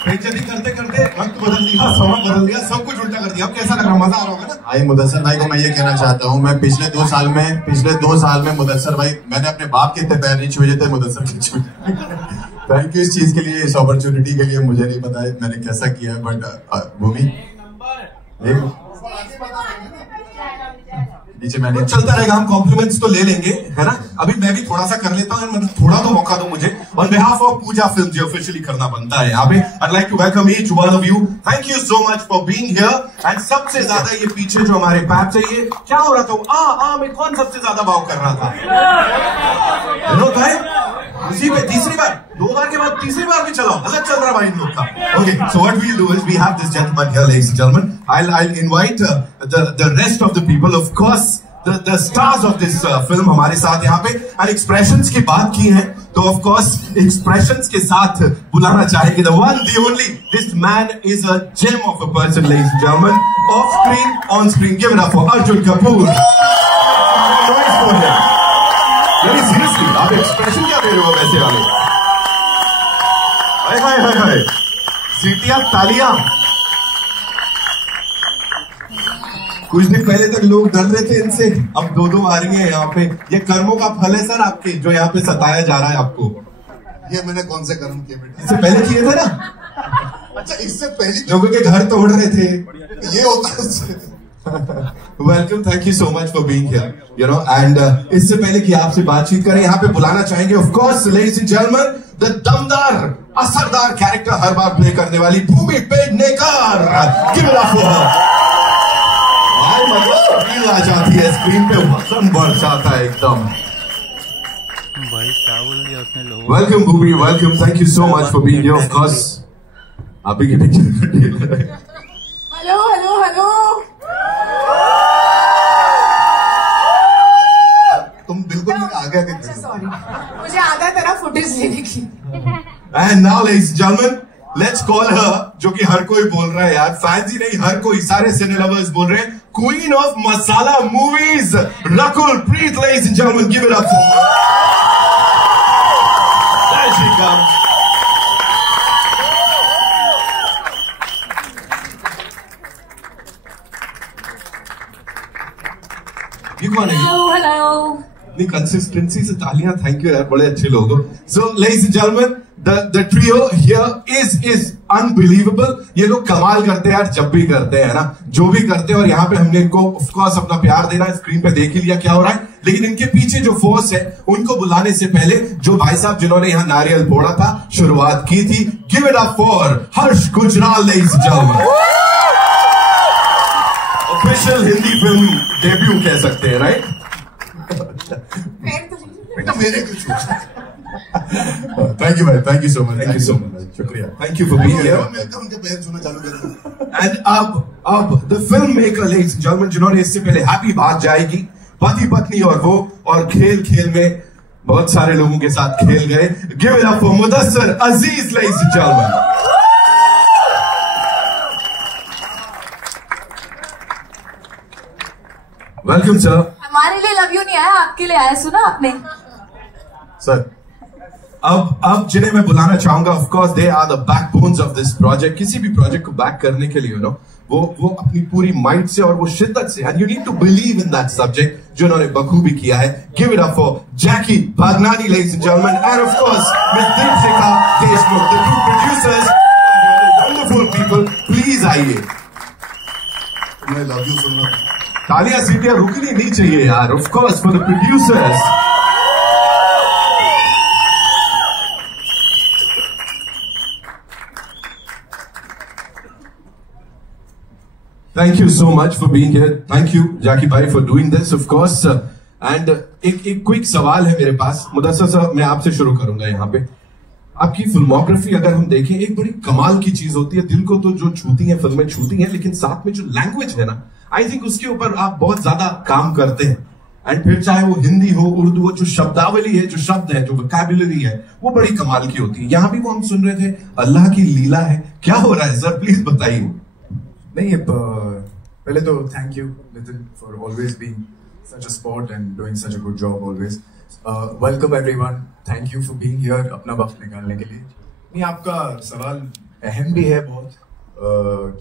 बेइज्जती करते करते वक्त बदल दिया, समय बदल दिया, सब कुछ उल्टा कर दिया। अब कैसा लग रहा, मजा आ रहा होगा ना? भाई मुदस्सर भाई को मैं ये कहना चाहता हूँ, मैं पिछले 2 साल में मुदस्सर भाई, मैंने अपने बाप के इतने पैर नहीं छुए थे, मुदस्सर के छुए। थैंक यू इस चीज के लिए, इस अपॉर्चुनिटी के लिए। मुझे नहीं पता है मैंने कैसा किया है, बट भूमि नीचे मैंने चलता रहेगा, हम कॉम्प्लीमेंट्स तो ले लेंगे, है ना? अभी मैं भी थोड़ा सा कर लेता हूँ, मतलब थोड़ा तो मौका दो मुझे। On behalf of Pooja film जो ऑफिशियली करना बनता है यहाँ पे, I'd like to welcome each one of you. Thank you so much for being here. And सबसे ज्यादा ये पीछे जो हमारे पैप है, ये क्या हो रहा था? में कौन सबसे ज्यादा भाव कर रहा था? विनोद भाई, उसी पे तीसरी बार, 2 बार के बाद तीसरी बार भी चलाओ, अलग चल रहा भाई इन लोग का। Okay, so what we'll do is we have this gentleman here, ladies and gentlemen. I'll invite the rest of the people, of course, the stars of this film हमारे साथ यहाँ पे। and expressions की बात की है, तो of course expressions के साथ बुलाना चाहेंगे the one, the only. This man is a gem of a person, ladies and gentlemen. Off screen, on screen, give it up for Arjun Kapoor. Very seriously, आप एक्सप्रेशन क्या दे रहे हो वैसे वाले? हाय हाय हाय हाय, सीटियां, तालियां। कुछ दिन पहले तक लोग डर रहे थे इनसे, अब 2-2 आ रही है यहाँ पे। ये कर्मों का फल है सर आपके, जो यहाँ पे सताया जा रहा है आपको। ये मैंने कौन से कर्म किए बेटा? इससे पहले किए थे ना? अच्छा, इससे पहले लोगों के घर तोड़ रहे थे, ये होता है। Welcome, thank you so much for being here, you know. And इससे पहले कि आपसे बातचीत करें, यहाँ पे बुलाना चाहेंगे of course, ladies and gentleman, the दमदार, असरदार कैरेक्टर हर बार प्ले करने वाली Bhumi Pednekar. Give it up for her. आ जाती है स्क्रीन पे, वजन बढ़ जाता है एकदम। भाई क्या बोल दिया उसने लोगों। Welcome Bhumi, welcome, thank you so much for being here. Of course आप ही की पिक्चर। हेलो हेलो हेलो, तुम बिल्कुल आगे आगे। अच्छा सॉरी, मुझे आधा तरह फुटेज लेने की। And now ladies and gentleman, let's call her, जो कि हर कोई बोल रहा है यार, फैंस ही नहीं, हर कोई, सारे सिने लवर्स बोल रहे हैं, queen of masala movies, Rakul Preet. Ladies and gentleman, give it up for जय श्री राम। ये कौन है? हेलो हेलो, इतनी कंसिस्टेंसी से तालियां, थैंक यू यार, बड़े अच्छे लोग हो। So ladies and gentleman, the trio here is unbelievable. ये लोग कमाल करते हैं यार, जब भी करते हैं ना, जो भी करते हैं। और यहाँ पे हमने इनको ऑफ कोर्स अपना प्यार देना है, स्क्रीन पे देख ही लिया क्या हो रहा है। लेकिन इनके पीछे जो फोर्स है, उनको बुलाने से पहले जो भाई साहब जिन्होंने यहाँ नारियल फोड़ा था, शुरुआत की थी, give it up for Harsh Gujral, ladies and gentleman. Official Hindi film debut कह सकते हैं, राइट? बेटा मेरे कुछ थैंक यू भाई, thank you so much, thank you so much, शुक्रिया, thank you for being here. उनके पैर छूना चालू कर। एंड अब the film maker, ladies and gentleman, जिन्होंने इससे पहले हैप्पी बात जाएगी, पति पत्नी और वो, और खेल खेल में बहुत सारे लोगों के साथ खेल गए, give it up for Mudassar Aziz, ladies and gentleman. Welcome sir. हमारे लिए लव यू नहीं आया, आपके लिए आया, सुना आपने? सर अब जिन्हें मैं बुलाना चाहूंगा, of course they are the backbones of this project. किसी भी प्रोजेक्ट को बैक करने के लिए, यू नो, वो अपनी पूरी माइंड से और वो शिद्दत से, and you need to believe in that subject, जो उन्होंने बखूबी किया है। Give it up for Jackky Bhagnani, ladies and gentleman, and of course miss Deepshikha Deshmukh, the two producers, wonderful people. Please आइए। मैं लव यू सुनना, तालियां सीटियां रुकनी नहीं चाहिए यार, of course for the producers. Thank you so much for being here. Thank you, Jackie bhai, for doing this, of course. And एक quick सवाल है मेरे पास, मुदस्सर साहब, मैं आपसे शुरू करूंगा। यहाँ पे आपकी फिल्मोग्राफी अगर हम देखें, एक बड़ी कमाल की चीज होती है, दिल को तो जो छूती है फिल्में छूती हैं, लेकिन साथ में जो लैंग्वेज है ना, आई थिंक उसके ऊपर आप बहुत ज्यादा काम करते हैं। एंड फिर चाहे वो हिंदी हो, उर्दू हो, जो शब्दावली है, जो शब्द है, जो वोकैबुलरी है, वो बड़ी कमाल की होती है। यहाँ भी वो हम सुन रहे थे, अल्लाह की लीला है, क्या हो रहा है सर, प्लीज बताइए। नहीं, पहले तो thank you Nitin for always being such a spot and doing such a good job always. Welcome everyone, thank you for being here, अपना वक्त निकालने के लिए। नहीं, आपका सवाल अहम भी है बहुत,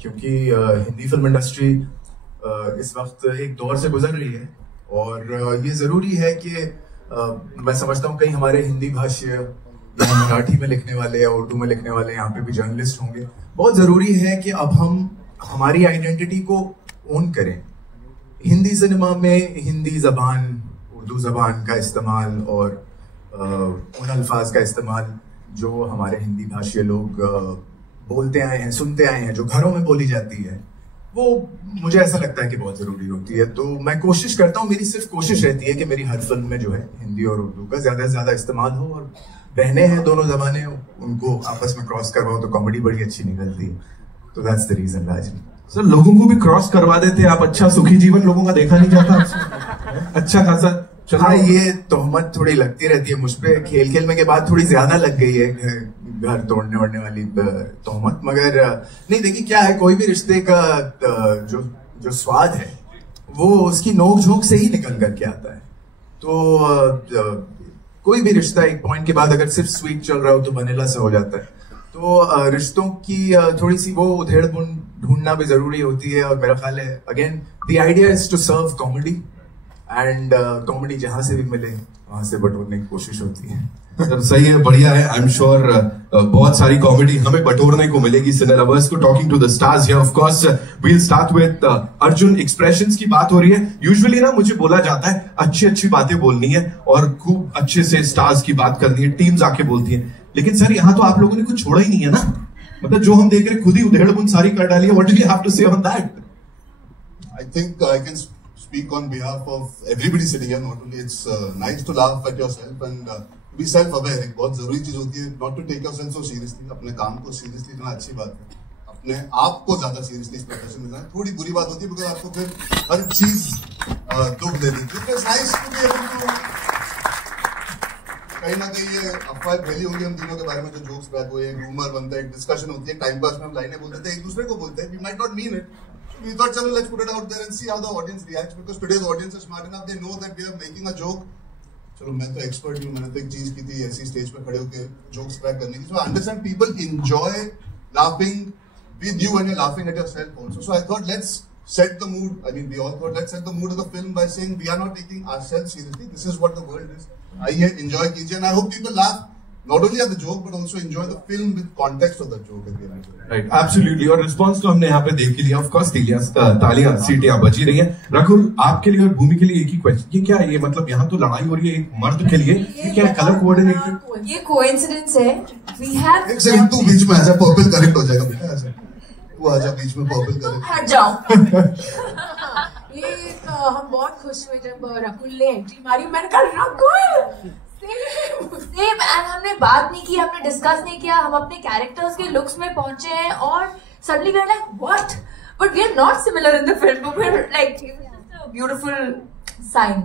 क्योंकि हिंदी फिल्म इंडस्ट्री इस वक्त एक दौर से गुजर रही है और ये ज़रूरी है कि मैं समझता हूँ कहीं हमारे हिंदी भाषी या मराठी में लिखने वाले या उर्दू में लिखने वाले यहाँ पे भी जर्नलिस्ट होंगे, बहुत ज़रूरी है कि अब हम हमारी आइडेंटिटी को ओन करें। हिंदी सिनेमा में हिंदी ज़बान, उर्दू ज़बान का इस्तेमाल और उन अल्फाज का इस्तेमाल जो हमारे हिंदी भाषी लोग बोलते आए हैं, सुनते आए हैं, जो घरों में बोली जाती है, वो मुझे ऐसा लगता है कि बहुत ज़रूरी होती है। तो मैं कोशिश करता हूँ, मेरी सिर्फ कोशिश रहती है कि मेरी हर फिल्म में जो है हिंदी और उर्दू का ज़्यादा से ज़्यादा इस्तेमाल हो, और बहनें हैं दोनों ज़बानें, उनको आपस में क्रॉस करवाओ तो कॉमेडी बड़ी अच्छी निकलती है। तो that's the reason Rajni. Sir लोगों को भी क्रॉस करवा देते, आप अच्छा सुखी जीवन लोगों का देखा नहीं जाता? अच्छा खासा चलो। हाँ, ये तोहमत थोड़ी लगती रहती है मुझ पे, खेल खेल में के बाद थोड़ी ज्यादा लग गई है घर तोड़ने वड़ने वाली तोहमत, मगर नहीं, देखिए क्या है, कोई भी रिश्ते का जो स्वाद है वो उसकी नोक झोंक से ही निकल करके आता है। तो कोई भी रिश्ता एक पॉइंट के बाद अगर सिर्फ स्वीट चल रहा हो तो वनीला से हो जाता है। तो रिश्तों की थोड़ी सी वो उधेड़ बुन ढूंढना भी जरूरी होती है, और मेरा ख्याल है again the idea is to serve comedy, and comedy जहां से भी मिले वहां से बटोरने की कोशिश होती है। सर सही है, बढ़िया है। आई एम श्योर बहुत सारी कॉमेडी हमें बटोरने को मिलेगी सिने लवर्स को। Talking to the stars here, of course we will start with Arjun. Expressions की बात हो रही है। यूजुअली ना मुझे बोला जाता है अच्छी अच्छी बातें बोलनी है और खूब अच्छे से स्टार्स की बात करनी है, टीम्स आके बोलती है, लेकिन सर यहाँ तो आप लोगों ने कुछ छोड़ा ही नहीं है ना। मतलब जो हम देख रहे खुद ही उधेड़ बुन सारी कर डाली है। What do you have to say on that? I think I can speak on behalf of everybody sitting here. Not only it's nice to laugh at yourself and be self-aware. एक बहुत जरूरी चीज होती है, not to take yourself so seriously. अपने काम को seriously लेना अच्छी बात है, अपने आप को ज्यादा seriously इस प्रोफेशन में लेना थोड़ी बुरी बात होती है, because आपको फिर हर चीज दुख दे देती है। It's nice to be able to कहीं ना कहीं ये अफवाह फैली होंगी हम तीनों के बारे में, जो जोक्स बैक हुए, रूमर बनता है, डिस्कशन होती है, टाइम पास में हम लाइनें बोलते थे, एक दूसरे को बोलते हैं, we might not mean it. We thought, chalo, let's put it out there and see how the audience reacts, because today's audience is smart enough, they know that we are making a joke. चलो मैं तो expert हूँ, मैंने तो एक चीज की थी ऐसी स्टेज पे खड़े होकर जोक्स क्रैक करने की। So I understand people enjoy laughing with you and you're laughing at yourself also. So I thought let's set the mood. I mean, we all thought let's set the mood of the film by saying we are not taking ourselves seriously. This is what the world is. आइए enjoy कीजिए, and I hope people laugh not only at the joke but also enjoy the film with context of the joke at the end. Right, absolutely. और response तो हमने यहाँ पे देख लिया। Of course तालियां सीटियां बजी रही हैं। रकुल, आपके लिए और भूमि के लिए एक ही क्वेश्चन, ये क्या है? ये मतलब यहाँ तो लड़ाई हो रही है एक मर्द के लिए, ये क्या है? Colour coordinator? ये कोइंसिडेंस है। We have एक सेकंड, तू बीच में आजा, पर्पल करेक्ट हो जाएगा बेटा, आजा वो आजा बीच में, पर्पल करेक्ट हट जाओ। ये हम बहुत खुश हुए जब रकुल ने एंट्री मारी। मैंने कहा रकुल सेम, एंड हमने बात नहीं की, हमने डिस्कस नहीं किया, हम अपने कैरेक्टर्स के लुक्स में पहुंचे हैं और suddenly we are like what, but we are not similar in the film, we are like beautiful sign.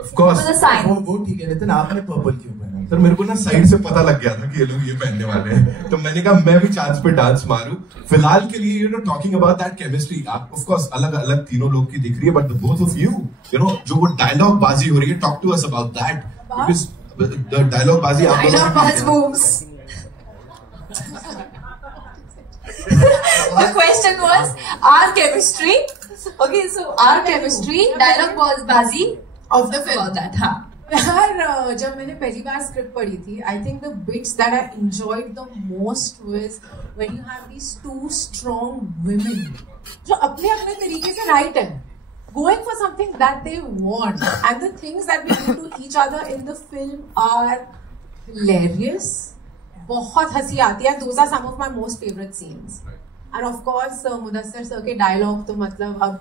Of course वो ठीक है, लेकिन आपने पर्पल क्यों पहना? सर मेरे को ना साइड से पता लग गया था कि ये लोग ये पहनने वाले हैं, तो मैंने कहा मैं भी चांस पे डांस मारूं। फिलहाल के लिए टॉकिंग अबाउट दैट केमिस्ट्री, आप ऑफ कोर्स अलग अलग तीनों लोग की दिख रही है, but the both of you जो वो डायलॉग बाजी हो रही है, talk to us about that, because the dialogue बाजी आप लोगों moves. The question was our chemistry. Okay, so our chemistry, dialogue was bazi of the film. About that, हाँ. यार जब मैंने पहली बार स्क्रिप्ट पढ़ी थी, I think the bits that I enjoyed the most was when you have these two strong women जो अपने अपने तरीके से राइट है, going for something that they want, and the things that we do to each other in the film are hilarious. बहुत हंसी आती है. Those are some of my most favorite scenes. And of course Mudassir sir के dialogue तो मतलब अब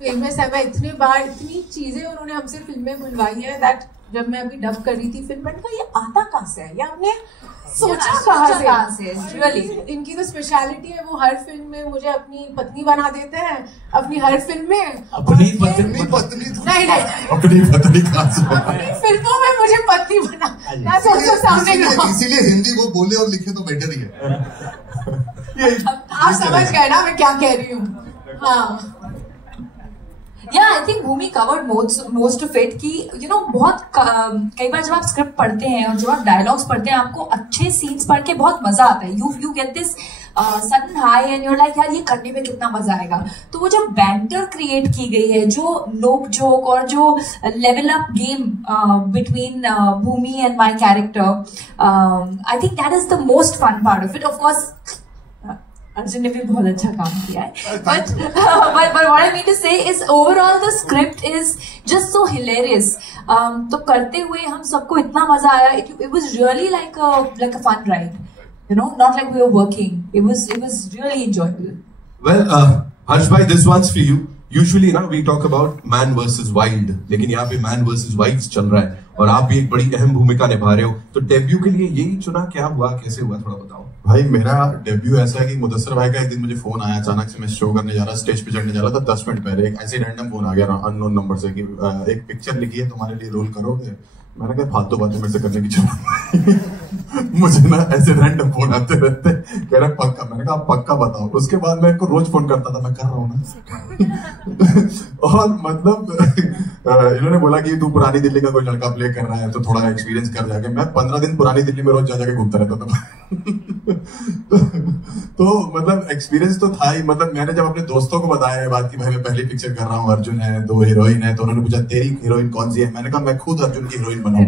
famous है. मैं इतनी बार इतनी चीजें उन्होंने हमसे फिल्में बुलवाई है दैट जब मैं अभी डब कर रही थी फिल्म, मैंने कहा ये आता कहाँ से है, ये हमने सोचा कहाँ से. Really. इनकी तो स्पेशलिटी है, वो हर फिल्म में मुझे अपनी पत्नी बना देते हैं, अपनी हर फिल्म में. अपनी पत्नी नहीं अपनी पत्नी कहाँ से? अपनी फिल्मों में मुझे पत्नी बना. That's also sounding wrong. इसीलिए हिंदी को बोले और लिखे तो बेटर ही है. आप समझ गए ना मैं क्या कह रही हूँ. हाँ. Yeah, I think Bhumi covered most of it कि बहुत कई बार जब आप स्क्रिप्ट पढ़ते हैं और जब आप डायलॉग्स पढ़ते हैं, आपको अच्छे सीन्स पढ़ के बहुत मजा आता है. You get this sudden high and you're like यार ये करने में कितना मजा आएगा. तो वो जो बैंटर क्रिएट की गई है, जो नोक जोक और जो level up game between Bhumi and my character, I think that is the most fun part of it. Of course Arjun ने भी बहुत अच्छा काम किया है, but what I mean to say is overall the script is just so hilarious. तो करते हुए हम सबको इतना मजा आया. It was really like a fun ride, you know, not like we were working. It was really enjoyable. Well, Harsh bhai, this one's for you. Usually ना we talk about man versus wild, लेकिन यहाँ पे man versus wild चल रहा है और आप भी एक बड़ी अहम भूमिका निभा रहे हो. तो डेब्यू के लिए यही चुना, क्या हुआ, कैसे हुआ, थोड़ा बताओ. भाई मेरा डेब्यू ऐसा है कि मुदस्सर भाई का एक दिन मुझे फोन आया अचानक से. मैं शो करने जा रहा, स्टेज पे चढ़ने जा रहा था. 10 मिनट पहले एक ऐसे रैंडम फोन आ गया अननोन नंबर से कि एक पिक्चर लिखी है तुम्हारे लिए, रोल करोगे. मैंने कहा फालतू बातें मेरे से करने की जरूरत मुझे ना ऐसे रैंडम फोन आते रहते. कह रहे पक्का. मैंने कहा पक्का बताओ. उसके बाद मैं इनको रोज फोन करता था, मैं कर रहा हूँ ना. और मतलब इन्होंने बोला कि तू पुरानी दिल्ली का कोई लड़का प्ले कर रहा है तो थोड़ा एक्सपीरियंस कर जाके. मैं 15 दिन पुरानी दिल्ली में रोज जा जाके घूमता रहता था. तो मतलब एक्सपीरियंस तो था ही. मतलब मैंने जब अपने दोस्तों को बताया ये बात कि भाई मैं पहली पिक्चर कर रहा हूँ, अर्जुन है, 2 हीरोइन है, तो उन्होंने पूछा तेरी हीरोइन कौन सी है. मैंने कहा मैं खुद अर्जुन की हीरोइन बनाऊं.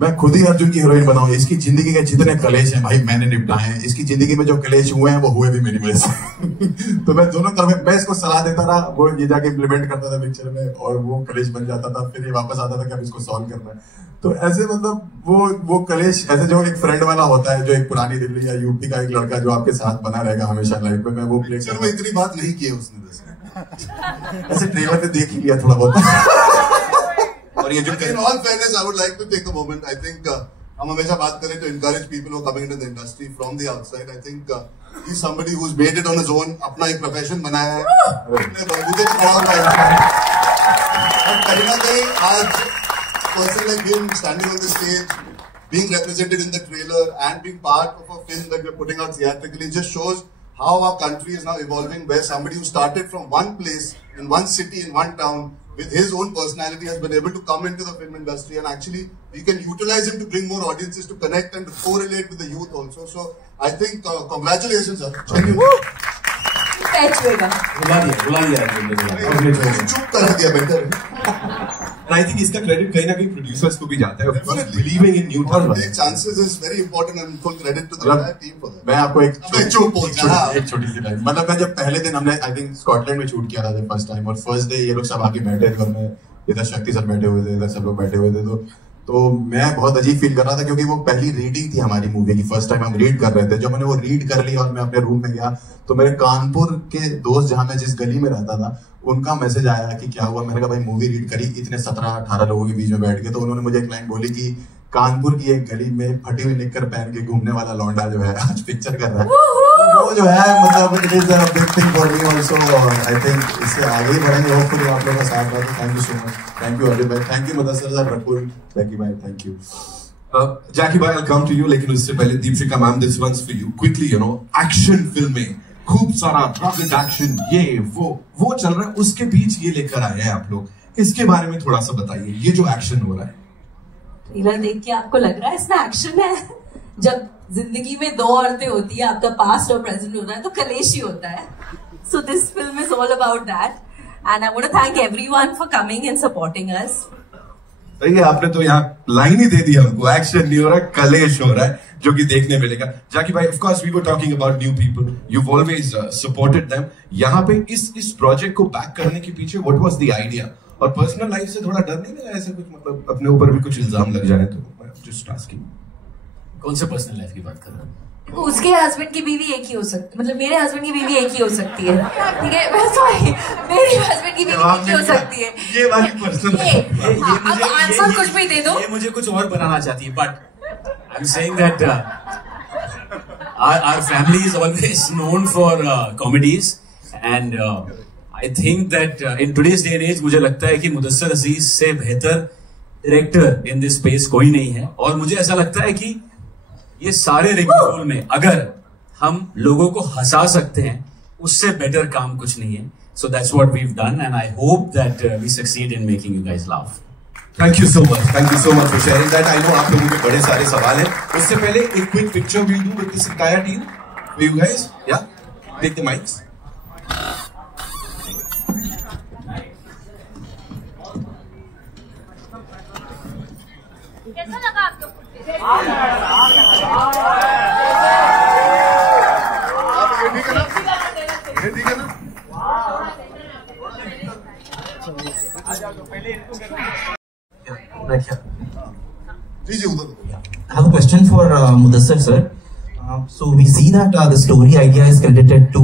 मैं खुद ही अर्जुन की हीरोइन बनाऊं. इसकी जिंदगी के जितने कलेश हैं भाई मैंने निपटाए हैं. इसकी जिंदगी में जो कलेश हुए हैं वो हुए भी मेरी वजह से. तो मैं दोनों तरफ मैं इसको सलाह देता रहा, वो ये जाके इम्प्लीमेंट करता था पिक्चर में और वो कलेश बन जाता था. फिर ये वापस आता था कि अब इसको सॉल्व करना है. तो ऐसे मतलब वो कलेश ऐसे जो एक फ्रेंड वाला होता है, जो एक पुरानी दिल्ली या यूपी का एक लड़का जो आपके साथ बना रहेगा हमेशा लाइफ में, मैं वो प्ले कर. इतनी बात नहीं की है उसने वैसे. ऐसे ट्रेलर में देख ही लिया थोड़ा बहुत. और ये जो in all fairness, I would like to take a moment. I think हम हमेशा बात करें to encourage people who are coming into the industry from the outside. I think he's somebody who's made it on his own. अपना एक profession बनाया है. अपने बलबूते पे खड़ा हुआ है. और कहीं ना कहीं आज person like him standing on the stage, being represented in the trailer and being part of a film that we're putting out theatrically just shows how our country is now evolving, where somebody who started from one place in one city in one town with his own personality has been able to come into the film industry, and actually we can utilize him to bring more audiences to connect and to correlate with the youth also. So I think congratulations sir. बुला दिया चुप करा दिया better. And I think इसका credit कहीं ना कहीं producers को भी जाता है. Believing in new talent. Chances is very important and full credit to the entire team for that. मैं आपको एक छोटी सी लाइन, मतलब मैं जब पहले दिन हमने आई थिंक स्कॉटलैंड में शूट किया था फर्स्ट टाइम, और फर्स्ट डे ये लोग सब आके बैठे थे और मैं इधर शक्ति सर बैठे हुए थे, इधर सब लोग बैठे हुए थे. तो मैं बहुत अजीब फील कर रहा था क्योंकि वो पहली रीडिंग थी हमारी मूवी की. फर्स्ट टाइम हम रीड कर रहे थे. जब मैंने वो रीड कर ली और मैं अपने रूम में गया तो मेरे कानपुर के दोस्त, जहां मैं जिस गली में रहता था, उनका मैसेज आया कि क्या हुआ. मैंने कहा भाई मूवी रीड करी इतने 17-18 लोगों के बीच में बैठ के. तो उन्होंने मुझे एक लाइन बोली कि कानपुर की एक गली में फटी हुई निक्कर पहन के घूमने वाला लौंडा जो है आज पिक्चर कर रहा है. वो जो है मतलब it is a big thing for me also. I think इससे आगे ही बढ़ेंगे होपफुली आप लोगों का साथ रहा. Thank you so much. Thank you Arjun भाई. Thank you Mudassar sir, Rakul, Jackky भाई. Thank you. जैकी भाई, I'll come to you, लेकिन उससे पहले Deepika ma'am, this one's for you. Quickly, you know, action फिल्में, खूब सारा रॉकेट एक्शन, ये वो चल रहा है, उसके बीच ये लेकर आए हैं आप लोग. इसके बारे में थोड़ा सा बताइए, ये जो एक्शन हो रहा है. ट्रेलर देख के आपको लग रहा है इसमें एक्शन है? जब जिंदगी में 2 औरतें होती है, आपका पास्ट और प्रेजेंट होता है, तो कलेश ही होता है. So this film is all about that, and I want to thank everyone for coming and supporting us. ये आपने तो यहाँ लाइन ही दे दी हमको. एक्शन नहीं हो रहा है, कलेश हो रहा है, जो कि देखने मिलेगा. जैकी भाई, of course we were talking about new people, you always supported them. यहाँ पे इस प्रोजेक्ट को बैक करने के पीछे व्हाट वाज द आइडिया? और पर्सनल लाइफ से थोड़ा डर नहीं लगा ऐसे कुछ, मतलब अपने ऊपर भी कुछ इल्जाम लग जाए? तो जस्ट आस्किंग. कौन से पर्सनल लाइफ की बात कर रहे हैं? उसके हस्बैंड की बीवी एक ही हो सकती, मतलब मेरे हस्बैंड की बीवी एक ही हो सकती है. ठीक है, मैं सॉरी, मेरे हस्बैंड की बीवी एक ही हो सकती है. ये वाली पर्सनल, अब आंसर कुछ भी दे दो. ये मुझे कुछ और बनाना चाहती है, but I am saying that our family is always known for comedies, and I think that in today's day and age मुझे लगता है कि मुदस्सर अजीज से बेहतर डायरेक्टर इन दिस स्पेस कोई नहीं है. और मुझे ऐसा लगता है कि ये सारे रिकॉल में अगर हम लोगों को हंसा सकते हैं, उससे बेटर काम कुछ नहीं है. So that's what we've done, and I hope that we succeed in making you guys laugh. Thank you so much. Thank you so much for sharing that. I know आप लोगों के बड़े सारे सवाल हैं. उससे पहले एक quick picture we'll do with this entire team. For you guys, yeah. Take the mics. कैसा लगा आपको? ये ठीक है ना? जी उधर. I have a question for Mudassar sir. So we see that the story idea is credited to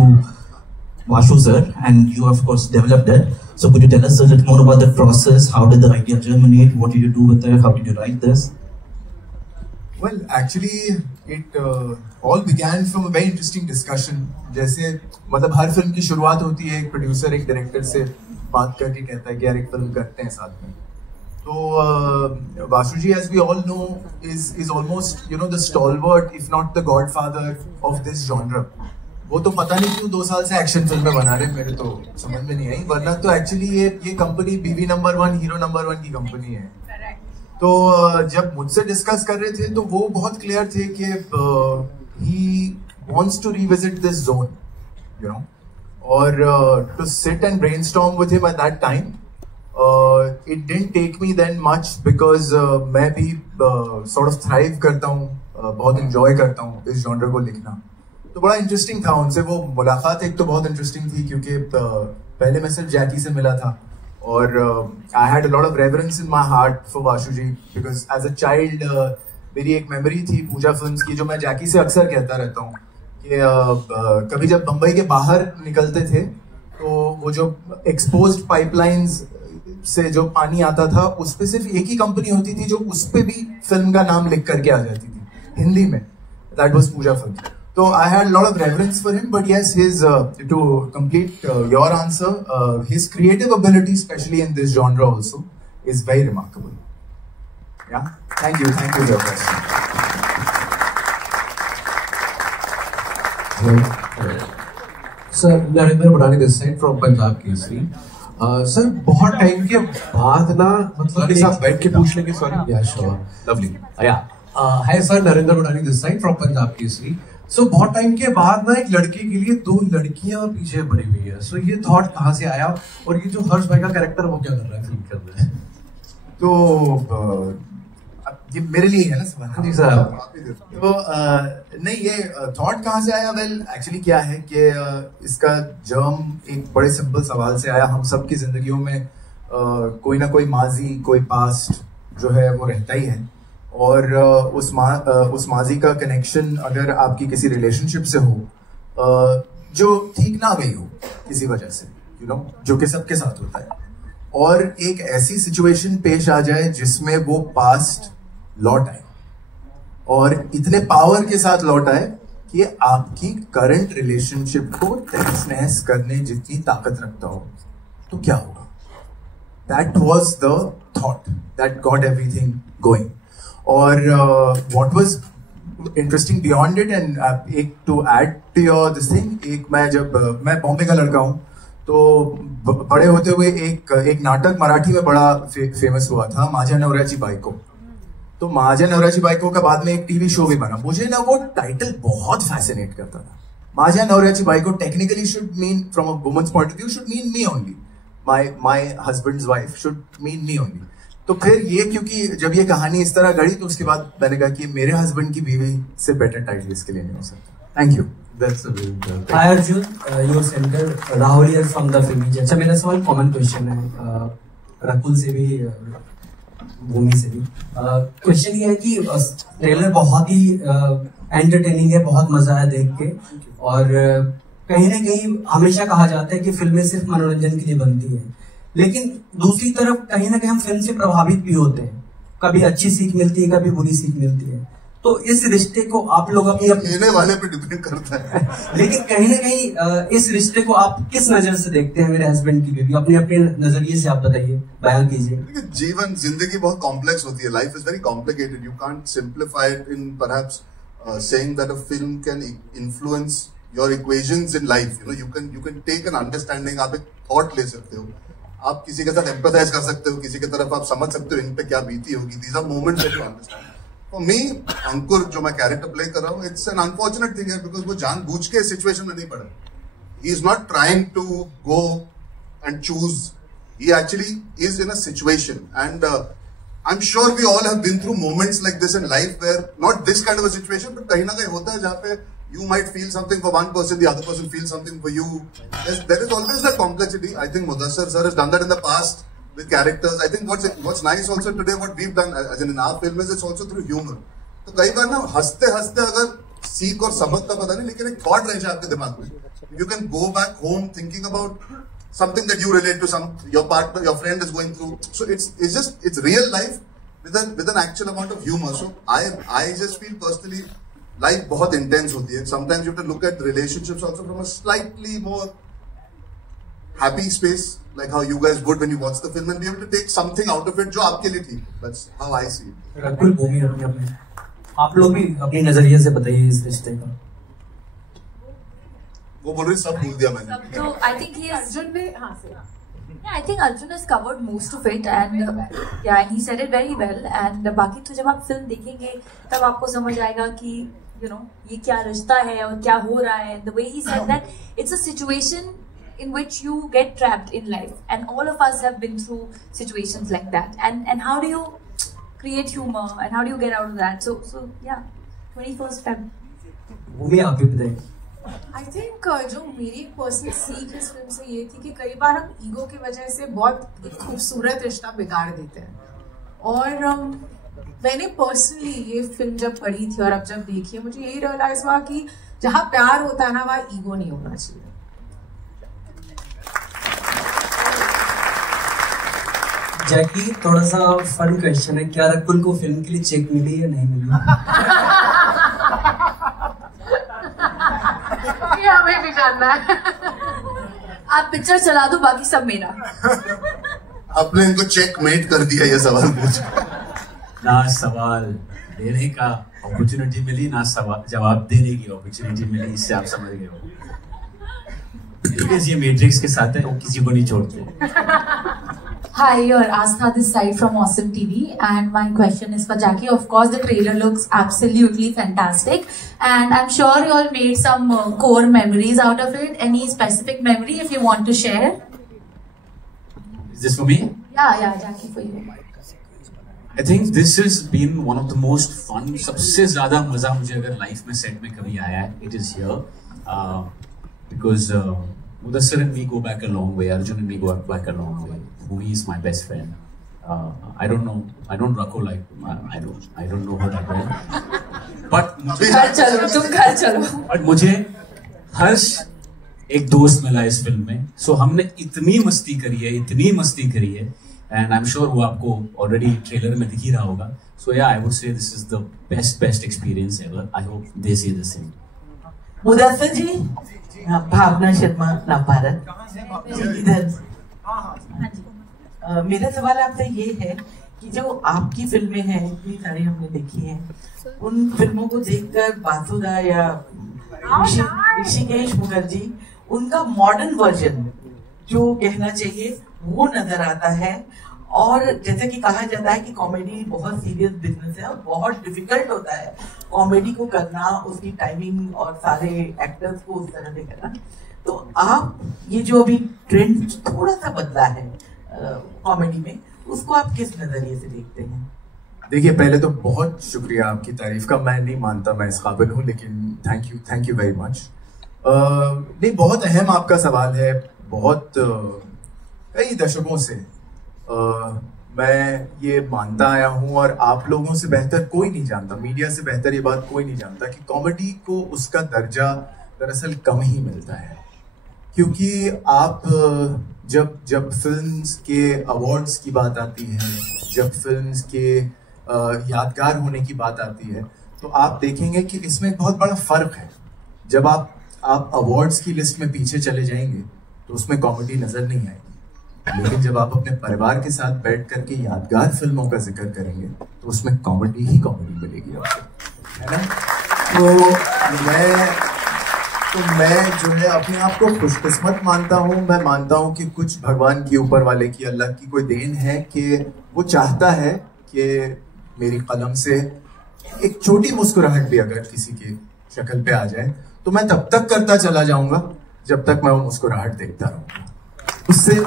Vashu sir, and you of course developed it. So could you tell us a little more about the process? How did the idea germinate? What did you do with it? How did you write this? Well, actually, it all began from a very interesting discussion. जैसे मतलब हर film की शुरुआत होती है एक producer एक director से बात करके कहता है कि यार एक फिल्म करते हैं साथ में. तो वासु जी, as we all know, is almost the stalwart, if not the godfather of this genre. वो तो पता नहीं क्यों 2 साल से एक्शन फिल्में बना रहे, मेरे तो समझ में नहीं आई. वरना तो एक्चुअली ये कंपनी बीवी नंबर 1 हीरो नंबर 1 की कंपनी है. तो जब मुझसे डिस्कस कर रहे थे तो वो बहुत क्लियर थे कि he wants to revisit this zone, or to sit and brainstorm with him at that time. It didn't take me then much because मैं भी sort of thrive करता हूँ, बहुत enjoy करता हूँ इस genre को लिखना. तो बड़ा इंटरेस्टिंग था उनसे वो मुलाकात. एक तो बहुत इंटरेस्टिंग थी क्योंकि पहले मैं सिर्फ जैकी से मिला था और I had a lot of reverence in my heart for Vasu ji because as a child मेरी एक मेमोरी थी पूजा फिल्म्स की जो मैं जैकी से अक्सर कहता रहता हूँ कि कभी जब बम्बई के बाहर निकलते थे तो वो जो एक्सपोज्ड पाइपलाइंस से जो पानी आता था उस पे सिर्फ एक ही कंपनी होती थी जो उस पे भी फिल्म का नाम लिख करके आ जाती थी हिंदी में. That was Pooja film. So I had a lot of reverence for him, but yes, his to complete your answer, his creative ability, especially in this genre, also is very remarkable. Yeah, thank you for your question. Sir, Narendra Budani this side from Punjab Kesari. Sir, बहुत time के बाद ना मतलब आप बैठ के पूछ लेंगे. Sorry. Yeah, sure. Lovely. Yeah. Hi sir, Narendra Budani this side from Punjab Kesari. So बहुत टाइम के बाद ना एक लड़के के लिए 2 लड़कियां पीछे पड़ी हुई है. So ये थॉट कहाँ से आया और ये जो हर्ष भाई का कैरेक्टर वो क्या कर रहा है फिल्म के अंदर? तो ये मेरे लिए है ना सवाल. जी सर. तो नहीं, ये थॉट कहाँ से आया? वेल एक्चुअली क्या है कि इसका जर्म एक बड़े सिंपल सवाल से आया. हम सब की जिंदगियों में कोई ना कोई माजी कोई पास्ट जो है वो रहता ही है और उस माजी का कनेक्शन अगर आपकी किसी रिलेशनशिप से हो जो ठीक ना गई हो किसी वजह से जो कि सबके साथ होता है और एक ऐसी सिचुएशन पेश आ जाए जिसमें वो पास्ट लौट आए और इतने पावर के साथ लौट आए कि आपकी करंट रिलेशनशिप को तहस नहस करने जितनी ताकत रखता हो, तो क्या होगा? That was the thought that got everything going. और what was interesting beyond it and एक to add to your this thing, मैं बॉम्बे का लड़का हूँ तो बड़े होते हुए एक नाटक मराठी में बड़ा फेमस हुआ था, माझ्या नवऱ्याची बायको. तो माझ्या नवऱ्याची बायको का बाद में एक टीवी शो भी बना. मुझे ना वो टाइटल बहुत फैसिनेट करता था. माझ्या नवऱ्याची बायको technically should mean from a women's point of view should mean me only. My husband's wife should mean me only. तो फिर ये क्योंकि जब ये कहानी इस तरह गढ़ी तो उसके बाद मैंने कहा कि मेरे हस्बैंड की बीवी से बेटर टाइटल इसके लिए नहीं हो सकता. Thank you. Hi Arjun, your center Rahul here from the Filmy. अच्छा, मेरा सवाल कॉमन क्वेश्चन है रकुल से भी भूमि से भी. क्वेश्चन ये है कि ट्रेलर बहुत ही एंटरटेनिंग है, बहुत मजा आया देख के और कहीं ना कहीं हमेशा कहा जाता है कि फिल्में सिर्फ मनोरंजन के लिए बनती है, लेकिन दूसरी तरफ कहीं ना कहीं हम फिल्म से प्रभावित भी होते हैं. कभी अच्छी सीख मिलती है, कभी बुरी सीख मिलती है. तो इस रिश्ते को आप लोग अपनी लेने वाले पे डिपेंड करता है. लेकिन कहीं ना कहीं इस रिश्ते को आप किस नजर से देखते हैं? मेरे हस्बैंड की बेबी, अपने अपने नजरिए से आप बताइए, बयान कीजिए. जीवन, जिंदगी बहुत कॉम्प्लेक्स होती है. Life is very complicated. You can't simplify it in perhaps saying that a film can influence your equations in life. You can take an understanding. आप एक थॉट ले सकते हो, आप किसी के साथ एम्पैथाइज कर सकते हो, किसी की तरफ आप समझ सकते हो इन पे क्या बीती होगी. These are moments that you understand. For me, Ankur जो मैं कैरेक्टर प्ले कर रहा हूँ, इट्स एन अनफॉर्चुनेट थिंग है बिकॉज वो जानबूझ के सिचुएशन में नहीं पड़ा. He is not trying to go and choose. He actually is in a situation, and I'm sure we all have been through moments like this in life where not this kind of a situation, but kahin na kahin hota hai jahan pe you might feel something for one person, the other person feels something for you. There is always that complexity. I think Mudassar sir has done that in the past with characters. I think what's nice also today, what we've done as in our film, is it's also through humor. तो कई बार ना हंसते हंसते अगर सीख और सबक का पता नहीं, लेकिन एक थॉट रह जाए आपके दिमाग में. You can go back home thinking about something that you relate to, your partner, your friend is going through. So it's real life with an actual amount of humor. So I just feel personally life बहुत intense होती है. Sometimes you have to look at relationships also from a slightly more happy space, like how you guys would when you watch the film, and be able to take something out of it जो आपके लिए ठीक. That's how I see it. Rakul, भूमि, आप लोग भी अपनी नजरिए से बताइए इस रिश्ते का. वो बोल रही सब भूल दिया मैंने. So I think he is. Arjun ने हाँ से. Yeah, I think Arjun has covered most of it, and yeah, and he said it very well. And बाकी तो जब आप फिल्म देखेंगे तब आपको समझ आएगा कि ये क्या रिश्ता है और क्या हो रहा है. The way he said that it's a situation in which you get trapped in life, and all of us have been through situations like that. And how do you create humor, and how do you get out of that? So yeah, 21st Feb. भूमि, आप भी बताइए. I think जो मेरी personal सीख इस film से ये थी कि कई बार हम ईगो की वजह से बहुत एक खूबसूरत रिश्ता बिगाड़ देते हैं. और मैंने पर्सनली ये फिल्म जब पढ़ी थी और अब जब देखी, मुझे यही रियलाइज हुआ कि जहाँ प्यार होता है ना, वहाँ ईगो नहीं होना चाहिए. जैकी, थोड़ा सा फन क्वेश्चन है, क्या रकुल को फिल्म के लिए चेक मिली या नहीं मिली? हमें भी जानना है. आप पिक्चर चला दो, बाकी सब मेरा. आपने इनको चेकमेट कर दिया ये सवाल पूछ. ना सवाल देने का अपॉर्चुनिटी मिली, ना सवाल जवाब देने की अपॉर्चुनिटी मिली. इससे आप समझ गए हो. ये मैट्रिक्स के साथ है, वो किसी को नहीं छोड़ते. Hi, you're Astha this side from Awesome TV, and my question is for Jackie. Of course, the trailer looks absolutely fantastic, and I'm sure you all made some core memories out of it. Any specific memory if you want to share? Is this for me? Yeah, Jackie, for you. I think this has been one of the most fun. सबसे ज़्यादा मज़ा मुझे अगर life में set में कभी आया है, it is here, because Mudassar and me go back a long way. Arjun and me go back a long way. Bhumi is my best friend. I don't know Rakul, I don't know her that well. But तुम घर चलो. But मुझे हर्ष एक दोस्त मिला इस film में. So हमने इतनी मस्ती करी है, and I'm sure वो आपको already ट्रेलर में दिख ही रहा होगा. So yeah, I would say this is the best experience ever. I hope they say the same. Mudassar जी, भावना शर्मा, नवभारत. इधर मेरा सवाल आपसे ये है कि जो आपकी फिल्में हैं, इतनी सारी हमने देखी हैं, उन फिल्मों को देखकर वासुदा या ऋषिकेश मुखर्जी, उनका मॉडर्न वर्जन जो कहना चाहिए वो नजर आता है. और जैसे कि कहा जाता है कि कॉमेडी बहुत सीरियस बिजनेस है और बहुत डिफिकल्ट होता है कॉमेडी को करना, उसकी टाइमिंग और सारे एक्टर्स को उस तरह से करना. तो आप ये जो अभी ट्रेंड थोड़ा सा बदला है कॉमेडी में, उसको आप किस नजरिए से देखते हैं? देखिए, पहले तो बहुत शुक्रिया आपकी तारीफ का. मैं नहीं मानता मैं इस काबिल हूँ, लेकिन थैंक यू वेरी मच. नहीं, बहुत अहम आपका सवाल है. बहुत कई दशकों से मैं ये मानता आया हूँ, और आप लोगों से बेहतर कोई नहीं जानता, मीडिया से बेहतर ये बात कोई नहीं जानता कि कॉमेडी को उसका दर्जा दरअसल कम ही मिलता है. क्योंकि आप जब फिल्म्स के अवार्ड्स की बात आती है, जब फिल्म्स के यादगार होने की बात आती है, तो आप देखेंगे कि इसमें एक बहुत बड़ा फर्क है. जब आप अवार्ड्स की लिस्ट में पीछे चले जाएंगे तो उसमें कॉमेडी नजर नहीं आएगी, लेकिन जब आप अपने परिवार के साथ बैठ करके यादगार फिल्मों का जिक्र करेंगे तो उसमें कॉमेडी मिलेगी आपको, है ना. तो तो मैं जो है अपने आप को खुशकिस्मत मानता हूँ। मैं मानता हूँ कि कुछ भगवान की, ऊपर वाले की, अल्लाह की कोई देन है कि वो चाहता है कि मेरी कलम से एक छोटी मुस्कुराहट भी अगर किसी की शक्ल पे आ जाए तो मैं तब तक करता चला जाऊंगा जब तक मैं वो मुस्कुराहट देखता रहूंगा।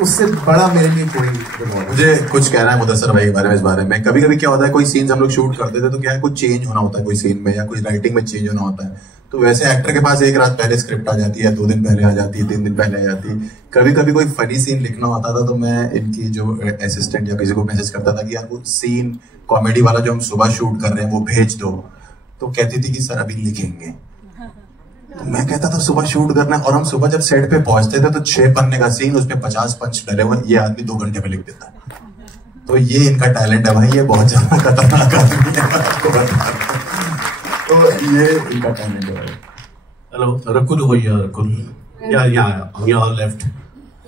उससे बड़ा मेरे लिए कोई। मुझे कुछ कहना है मुदस्सर भाई के बारे में। इस बारे में कभी कभी क्या होता है, कोई सीन्स हम लोग शूट करते थे तो क्या है, कुछ चेंज होना होता है कोई सीन में या कोई राइटिंग में चेंज होना होता है, तो वैसे एक्टर के पास एक रात पहले स्क्रिप्ट आ जाती है, 2 दिन पहले आ जाती है, 3 दिन पहले आ जाती है। कभी कभी कोई फनी सीन लिखना होता था तो मैं इनकी जो असिस्टेंट या किसी को मैसेज करता था कि यार वो सीन कॉमेडी वाला जो हम सुबह शूट कर रहे हैं वो भेज दो। तो कहती थी कि सर अभी लिखेंगे। तो मैं कहता था सुबह शूट करना है, और हम सुबह जब सेट पे पहुंचते थे तो 6 पन्ने का सीन, उसमें 50 पंच डले हुए, ये आदमी 2 घंटे में लिख देता है। तो ये इनका टैलेंट है भाई, ये बहुत ज्यादा खतरनाक आदमी है, मैं आपको बता रहा हूं। तो ये इनका टैलेंट है भाई। हेलो रकुल हो या रकुल या यहाँ लेफ्ट।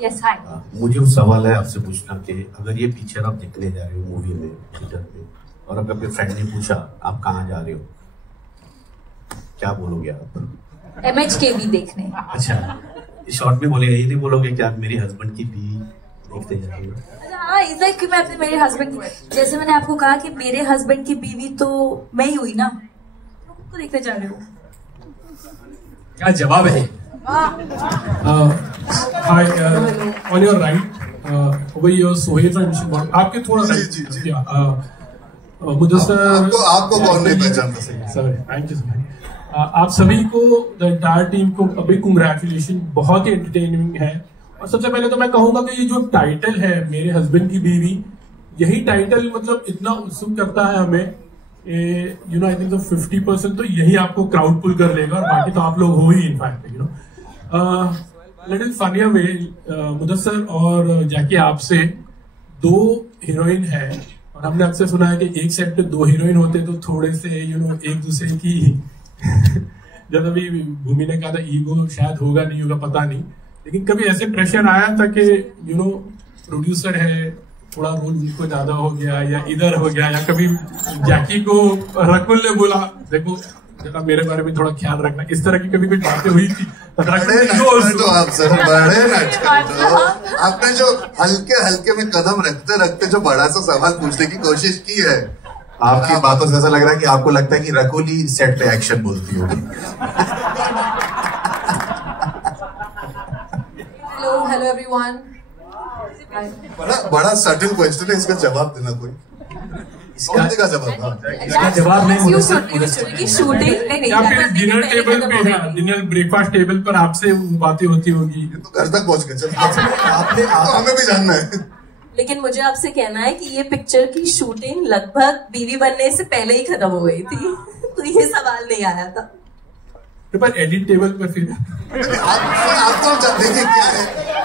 Yes hi. मुझे वो सवाल है आपसे पूछना कि अगर ये पिक्चर आप देखने जा रहे हो मूवी में, थिएटर में, और अगर अपने फ्रेंड ने पूछा आप कहाँ जा रहे हो, क्या बोलोगे आप? MHKV देखने। अच्छा, शॉर्ट में बोलेगा, ये नहीं बोलोगे कि आप मेरे हस्बैंड की भी देखते जा रहे हो? हाँ, इसलिए कि मैं अपने मेरे हस्बैंड की, जैसे मैंने आपको कहा कि मेरे हस्बैंड की बीवी तो मैं ही हुई ना, तो देखने जा रहे हो। क्या जवाब है? Hi, on your right over your Sohail from आपके थोड़ा मुदस्सर, आपको कौन नहीं पहचानता? Sir thank you so much. आप सभी को, द एंटायर टीम को बिग कांग्रेचुलेशन, बहुत ही एंटरटेनिंग है। और सबसे पहले तो मैं कहूंगा कि ये जो टाइटल है मेरे हस्बैंड की बीवी, यही टाइटल मतलब इतना उत्सुक करता है हमें, यू नो आई थिंक 50% तो यही आपको क्राउड पुल कर लेगा, और बाकी तो आप लोग हो ही in fact, you know. Little funnier way, Mudassar और जैकी आपसे 2 हीरोइन है, और हमने अक्सर सुना है कि एक सेट पे 2 हीरोइन होते तो थोड़े से यू नो एक दूसरे की जब अभी भूमि ने कहा था ईगो शायद होगा नहीं होगा पता नहीं, लेकिन कभी ऐसे प्रेशर आया था कि यू नो प्रोड्यूसर है, थोड़ा रोल उनको ज्यादा हो गया या इधर हो गया, या कभी जैकी को रकुल ने बोला देखो जरा मेरे बारे में थोड़ा ख्याल रखना, इस तरह की कभी कोई बातें हुई थी? तो आप सर बड़े आपने जो हल्के हल्के में कदम रखते रखते जो बड़ा सा सवाल पूछने की कोशिश की है, आपकी बातों से ऐसा लग रहा है कि आपको लगता है कि रकुल ही सेट पे एक्शन बोलती होगी। Hello everyone. बड़ा सटल क्वेश्चन है, इसका जवाब देना कोई इसका जवाब? इसका जवाब नहीं, शूटिंग नहीं, या फिर डिनर टेबल पे, डिनर ब्रेकफास्ट टेबल पर आपसे बातें होती होगी। तो घर तक पहुंच गए, आपने हमें भी जानना है। लेकिन मुझे आपसे कहना है कि ये पिक्चर की शूटिंग लगभग बीवी बनने से पहले ही खत्म हो गई थी, तो ये सवाल नहीं आया था। तो पर एडिट टेबल पर फिर आपको देखिए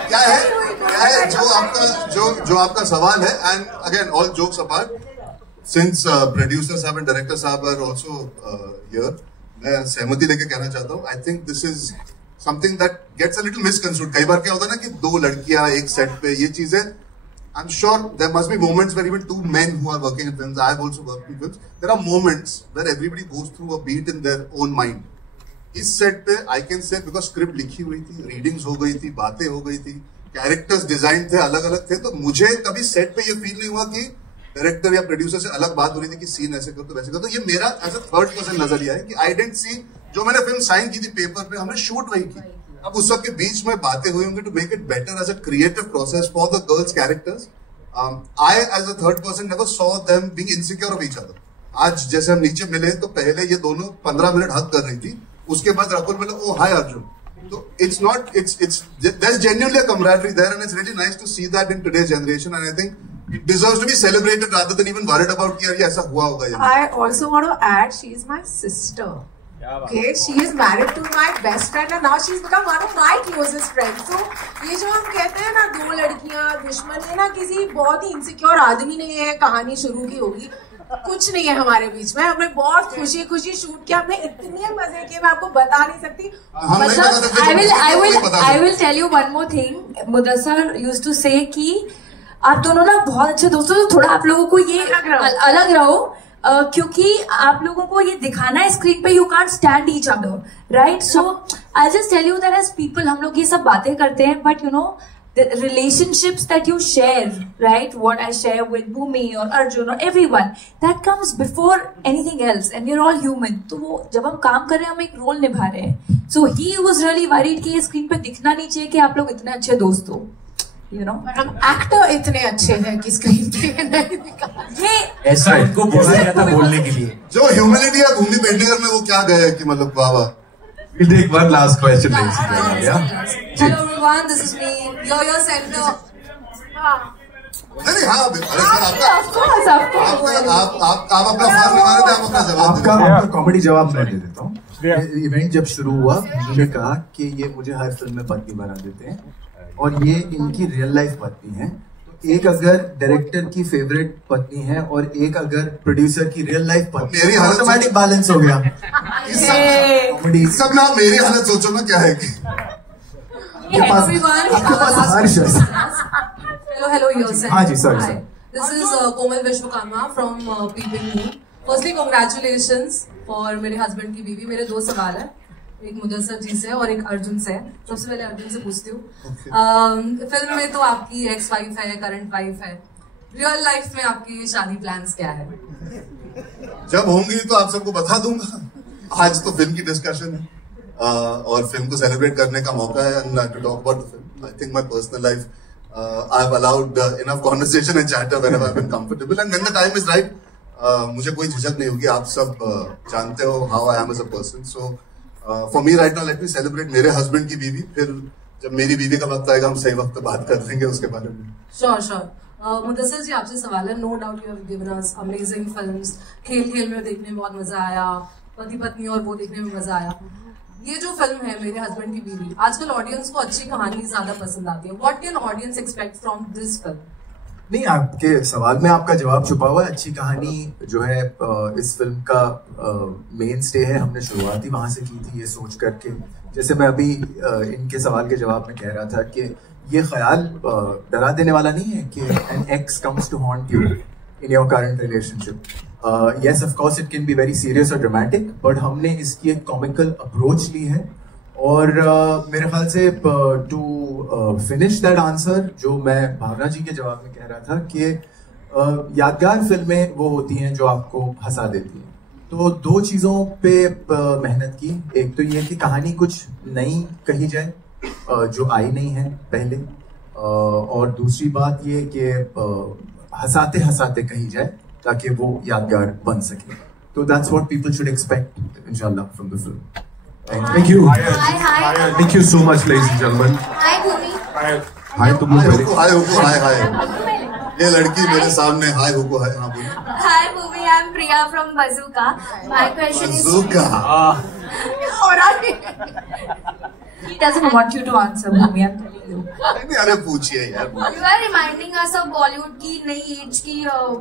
क्या है जो आपका सवाल है। And again all jokes apart, since producer साहब एंड डायरेक्टर साहब आर आल्सो हियर, मैं सहमति लेके कहना चाहता हूँ, I think this is something that gets a little misconstrued. कई बार क्या होता है ना कि 2 लड़कियां एक सेट पे, ये चीजें I'm sure there must be moments where even 2 men who are working in films, I've also worked in films, there are moments where everybody goes through a beat in their own mind. इस set पे I can say because script लिखी हुई थी, readings हो गई थी, बातें हो गई थी, कैरेक्टर्स डिजाइन थे, अलग अलग थे, तो मुझे कभी सेट पे ये फील नहीं हुआ कि डायरेक्टर या प्रोड्यूसर से अलग बात हो रही थी कि सीन ऐसे करो तो वैसे करो। तो ये मेरा एज अ थर्ड पर्सन नजरिया है कि आई डिडंट सी, जो मैंने फिल्म साइन की थी पेपर पे, हमने शूट वही की। अब उस सबके बीच में बातें हुई होंगी to make it better as a creative process for the girls' characters. I as a third person never saw them being insecure of each other. आज जैसे हम नीचे मिले तो पहले ये दोनों 15 मिनट हक कर रही थी, उसके बाद रकुल मिला, ओ हाय अर्जुन। तो it's there's genuinely a camaraderie there, and it's really nice to see that in today's generation, and I think it deserves to be celebrated rather than even worried about कि यार ये ऐसा हुआ होगा। I also want to add, she is my sister. Okay, she is married to my best friend and now she's become one of my closest friends. So ये जो हम कहते हैं ना 2 लड़कियां दुश्मन है ना, किसी बहुत ही इनसिक्योर आदमी ने ये कहानी शुरू की होगी, कुछ नहीं है हमारे बीच में। हमने बहुत खुशी खुशी शूट किया, हमने इतने मजे किए, मैं आपको बता नहीं सकती। मतलब I will tell you one more thing. Mudassar used to say कि आप दोनों ना बहुत अच्छे दोस्तों, तो थोड़ा आप लोगों को ये अलग रहो। क्योंकि आप लोगों को ये दिखाना है स्क्रीन पे, you can't stand each other, right? So I just tell you that as people हम लोग ये सब बातें करते हैं, but you know the relationships that you share, right? What I share with Bhumi or Arjun or everyone, that comes before anything else, and we're all human. तो वो जब हम काम कर रहे हैं हम एक रोल निभा रहे हैं. So he was really worried कि ये स्क्रीन पे दिखना नहीं चाहिए कि आप लोग इतने अच्छे दोस्त हो, you know? हम एक्टर इतने अच्छे हैं कि स्क्रीन पे नहीं दिखा. ये ऐसा उनको बोला गया था बोलने के लिए. जो ह्यूमैनिटी है भूमि पेडनेकर में वो क्या गए कि मतलब वाह वाह. We'll take one last question, ladies and gentlemen. Yeah. Hello everyone, this is me. You're your center. नहीं हाँ अरे सर आपका of course. आप अपना फॉर्म लगा रहे थे, आप अपना जवाब दे. आपका कॉमेडी जवाब मैं दे देता हूँ. इवेंट जब शुरू हुआ मुझे कहा कि ये मुझे हर फिल्म में पत्नी बना देते हैं और ये इनकी रियल लाइफ पत्नी है. एक अगर डायरेक्टर की फेवरेट पत्नी है और एक अगर प्रोड्यूसर की रियल लाइफ पत्नी, मेरी हालत ऑटोमेटिक बैलेंस हो गया. सब ना मेरी हालत सोचो ना क्या है कि आपके पास हर्ष है. Hello, yourself. हाँ जी, sorry. This is Komal Vishwakarma from Peeping Moon. Firstly, congratulations for मेरे हस्बैंड की बीवी. मेरे दो सवाल है, एक मुदस्सर जी से और एक अर्जुन से. सबसे पहले अर्जुन से पूछती हूँ. फिल्म में तो आपकी एक्स वाइफ है, करंट वाइफ है. रियल लाइफ में आपकी शादी प्लान्स क्या है? जब होंगी तो आप सबको बता दूंगा. आज तो फिल्म की डिस्कशन है और फिल्म को सेलिब्रेट करने का मौका है and to talk about the film. I think my personal life, I've allowed enough conversation and chatter whenever I've been comfortable and when the time is right, मुझे कोई झिझक नहीं होगी. आप सब जानते हो how I am as a person. So for me right now, let me celebrate मेरे हस्बैंड की बीवी. फिर जब मेरी बीवी का वक्त आएगा हम सही वक्त बात कर लेंगे उसके बारे में. Sure. मुदस्सर जी आपसे सवाल है. No doubt you have given us amazing films. खेल में देखने में बहुत मजा आया, पति पत्नी और वो देखने में मजा आया. ये जो फिल्म है मेरे हस्बैंड की बीवी, आजकल ऑडियंस को अच्छी कहानी ज्यादा पसंद आती है. What can audience expect from this film? नहीं, आपके सवाल में आपका जवाब छुपा हुआ है. अच्छी कहानी जो है इस फिल्म का मेन स्टे है. हमने शुरुआत ही वहां से की थी ये सोच करके, जैसे मैं अभी इनके सवाल के जवाब में कह रहा था कि ये ख्याल डरा देने वाला नहीं है कि an ex comes to haunt you in your current relationship. Yes, of course, it can be very serious or dramatic, but हमने इसकी एक कॉमिकल अप्रोच ली है. और मेरे ख्याल से टू फिनिश दैट आंसर, जो मैं भावना जी के जवाब में कह रहा था कि यादगार फिल्में वो होती हैं जो आपको हंसा देती हैं. तो दो चीज़ों पे मेहनत की. एक तो ये कि कहानी कुछ नई कही जाए जो आई नहीं है पहले, और दूसरी बात ये कि हंसाते हंसाते कही जाए ताकि वो यादगार बन सके. तो that's what people should expect, inshallah, from the film. Thank you. Hi. Thank you so much, ladies and gentlemen. Hi, Bhumi. Hi, तुम लोग पहले. हाय. ये लड़की मेरे सामने हाय हुको है. हाँ बोलिए. Hi, Bhumi. I'm Priya from Bazooka. My question is. Bazooka. He doesn't want you to answer, Bhumi. I'm telling you. नहीं अरे पूछिए यार. You are reminding us of Bollywood की नई एज की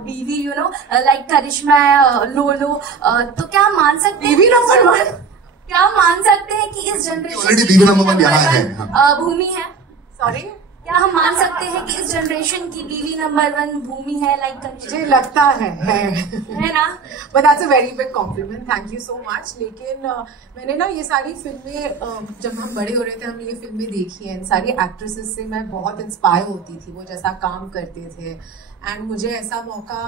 बीवी, you know, like करिश्मा, लोलो. तो क्या हम मान सकते हैं? बीवी नंबर 1. क्या हम मान सकते हैं कि इस जनरेशन ऑलरेडी बीवी नंबर 1 यहाँ है. भूमि है. सॉरी. क्या हम मान सकते हैं कि इस जनरेशन की बीवी नंबर 1 भूमि है, लाइक करिश्मा? मुझे लगता है ना. But that's a very big complement. Thank you so much. लेकिन मैंने ना ये सारी फिल्में जब हम बड़े हो रहे थे, हमने ये फिल्में देखी हैं. इन सारी एक्ट्रेसेस से मैं बहुत इंस्पायर होती थी, वो जैसा काम करते थे. एंड मुझे ऐसा मौका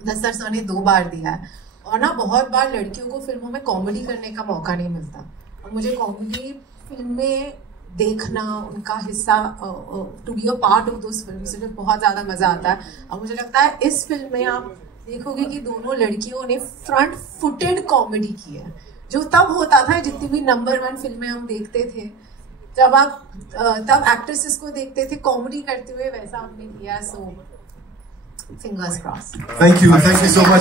मुदस्सर सर ने 2 बार दिया है. और ना बहुत बार लड़कियों को फिल्मों में कॉमेडी करने का मौका नहीं मिलता. और मुझे कॉमेडी फिल्में देखना, उनका हिस्सा, to be a part of those film से बहुत ज़्यादा मज़ा आता है. और मुझे लगता है इस फिल्म में आप देखोगे कि दोनों लड़कियों ने फ्रंट फुटेड कॉमेडी की है, जो तब होता था जितनी भी नंबर 1 फिल्में हम देखते थे, जब आप तब एक्ट्रेसेस को देखते थे कॉमेडी करते हुए, वैसा हमने किया. So fingers crossed. Thank you so much.